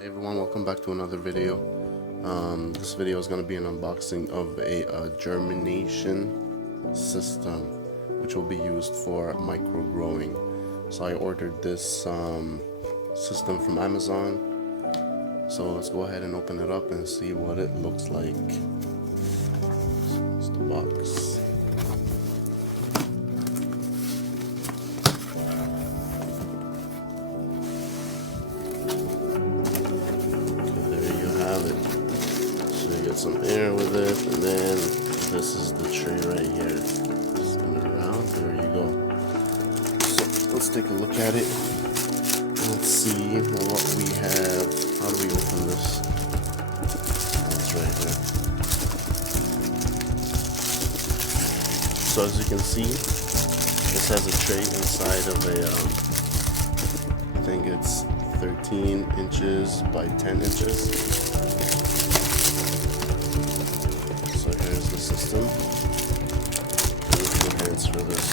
Hey everyone, welcome back to another video. This video is going to be an unboxing of a germination system which will be used for micro growing. So I ordered this system from Amazon. So let's go ahead and open it up and see what it looks like. It's the box. Get some air with it, and then this is the tray right here. Spin it around. There you go. So let's take a look at it. Let's see what we have. How do we open this? It's right here. So as you can see, this has a tray inside of a I think it's 13 inches by 10 inches. Here's the system. Two hands for this.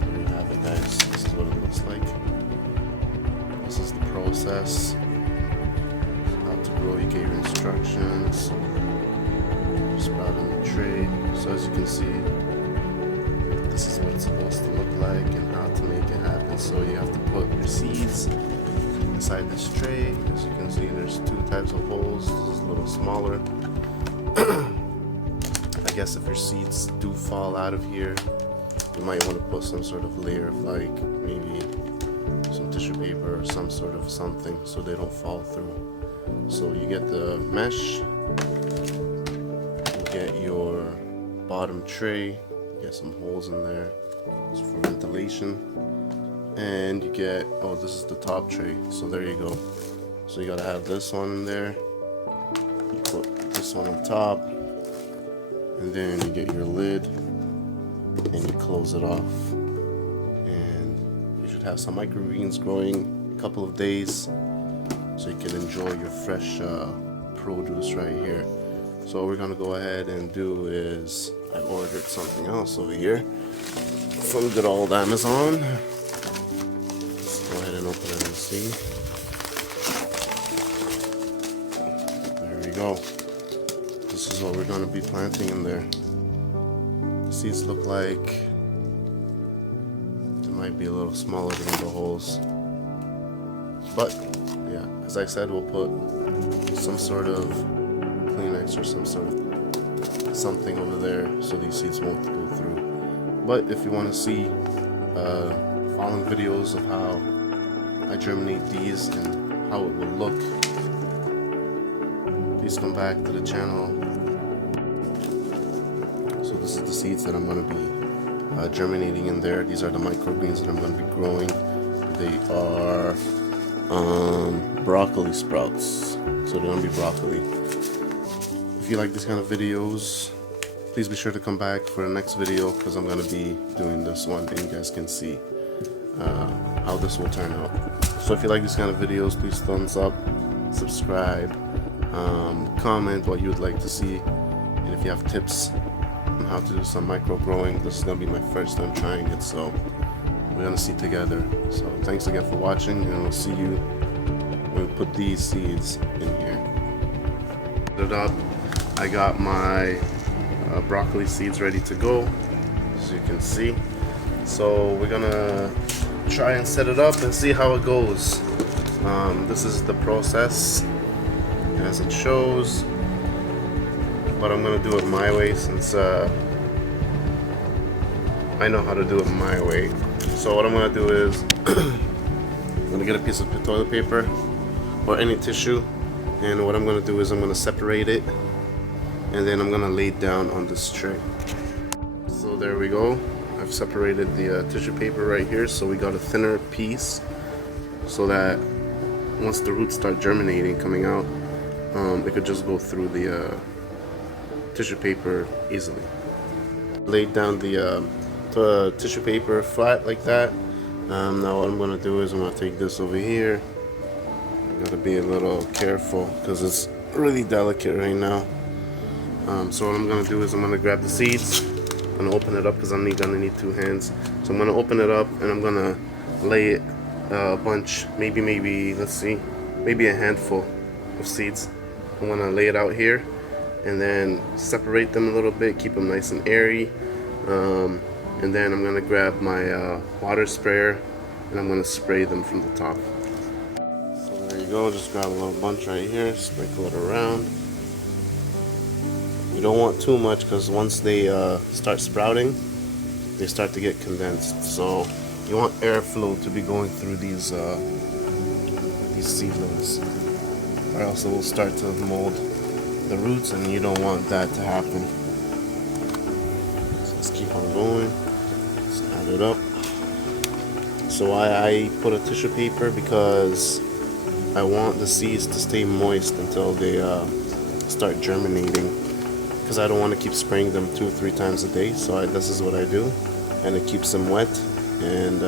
There you have it, guys. This is what it looks like. This is the process. How to grow. You get your instructions. Sprout in the tray. So as you can see, this is what it's supposed to look like and how to make it happen. So you have to put your seeds inside this tray. As you can see, there's two types of holes. This is a little smaller. I guess if your seeds do fall out of here, you might want to put some sort of layer of like maybe some tissue paper or some sort of something so they don't fall through. So you get the mesh, you get your bottom tray, you get some holes in there for ventilation, and you get, oh, this is the top tray, so there you go. So you gotta have this one in there, you put this one on top, and then you get your lid and you close it off, and you should have some microgreens growing in a couple of days so you can enjoy your fresh produce right here. So what we're gonna go ahead and do is, I ordered something else over here from good old Amazon. Go ahead and open it and see. There we go. This is what we're going to be planting in there. The seeds look like they might be a little smaller than the holes. But yeah, as I said, we'll put some sort of Kleenex or some sort of something over there so these seeds won't go through. But if you want to see following videos of how I germinate these and how it will look, please come back to the channel. So this is the seeds that I'm going to be germinating in there. These are the microgreens that I'm going to be growing. They are broccoli sprouts, so they're going to be broccoli. If you like these kind of videos, please be sure to come back for the next video, because I'm going to be doing this one and you guys can see how this will turn out. So if you like these kind of videos, please thumbs up, subscribe, comment what you would like to see, and if you have tips on how to do some micro growing, this is going to be my first time trying it, so we're going to see together. So thanks again for watching, and we'll see you when we put these seeds in here. Put it up. I got my broccoli seeds ready to go, as you can see. So we're gonna try and set it up and see how it goes. This is the process as it shows, but I'm gonna do it my way since I know how to do it my way. So what I'm gonna do is I'm gonna get a piece of toilet paper or any tissue, and what I'm gonna do is I'm gonna separate it, and then I'm gonna lay it down on this tray. So there we go. I've separated the tissue paper right here, so we got a thinner piece so that once the roots start germinating, coming out, it could just go through the tissue paper easily. Laid down the tissue paper flat like that. Now what I'm going to do is I'm going to take this over here. I gotta be a little careful because it's really delicate right now. So what I'm going to do is I'm going to grab the seeds. I'm going to open it up because I'm gonna need two hands. So I'm going to open it up and I'm going to lay it a bunch, maybe let's see, maybe a handful of seeds. I'm gonna lay it out here and then separate them a little bit, keep them nice and airy, and then I'm gonna grab my water sprayer and I'm gonna spray them from the top. So there you go, just grab a little bunch right here, sprinkle it around. You don't want too much because once they start sprouting, they start to get condensed. So you want airflow to be going through these seedlings, or else it will start to mold the roots, and you don't want that to happen. So let's keep on going. Let's add it up. So I put a tissue paper because I want the seeds to stay moist until they start germinating, because I don't want to keep spraying them 2 or 3 times a day. So this is what I do, and it keeps them wet, and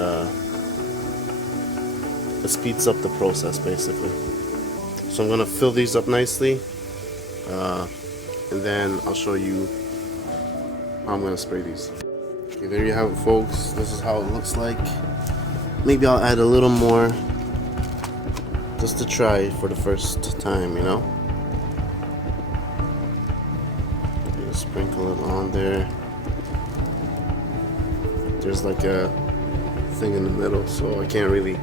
it speeds up the process basically. So I'm gonna fill these up nicely, and then I'll show you how I'm gonna spray these. Okay, there you have it, folks. This is how it looks like. Maybe I'll add a little more just to try for the first time, you know. Just sprinkle it on there. There's like a thing in the middle, so I can't really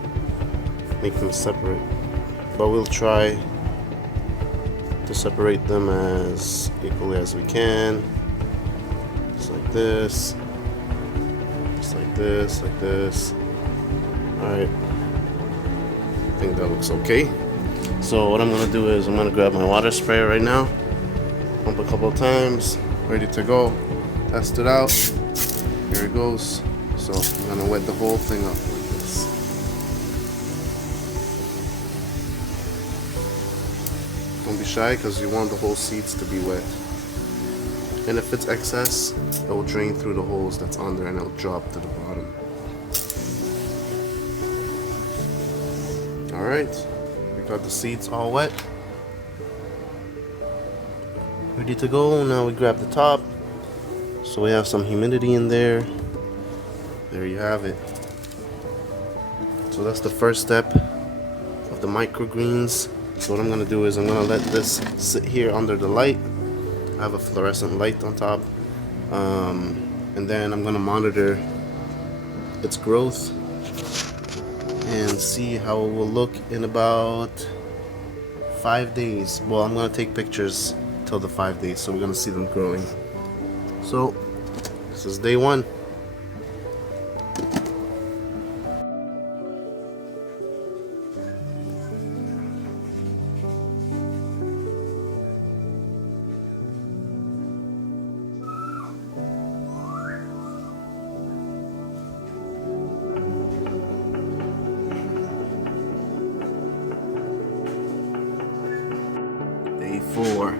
make them separate, but we'll try to separate them as equally as we can. Just like this, just like this, like this. Alright, I think that looks okay. So what I'm gonna do is I'm gonna grab my water sprayer right now, pump a couple of times, ready to go, test it out. Here it goes. So I'm gonna wet the whole thing up like this. Don't be shy, because you want the whole seeds to be wet. And if it's excess, it will drain through the holes that's on there and it will drop to the bottom. Alright, we got the seeds all wet. Ready to go. Now we grab the top, so we have some humidity in there. There you have it. So that's the first step of the microgreens. So what I'm gonna do is I'm gonna let this sit here under the light. I have a fluorescent light on top, and then I'm gonna monitor its growth and see how it will look in about 5 days. Well, I'm gonna take pictures till the 5 days, so we're gonna see them growing. So this is day 1. Day 4.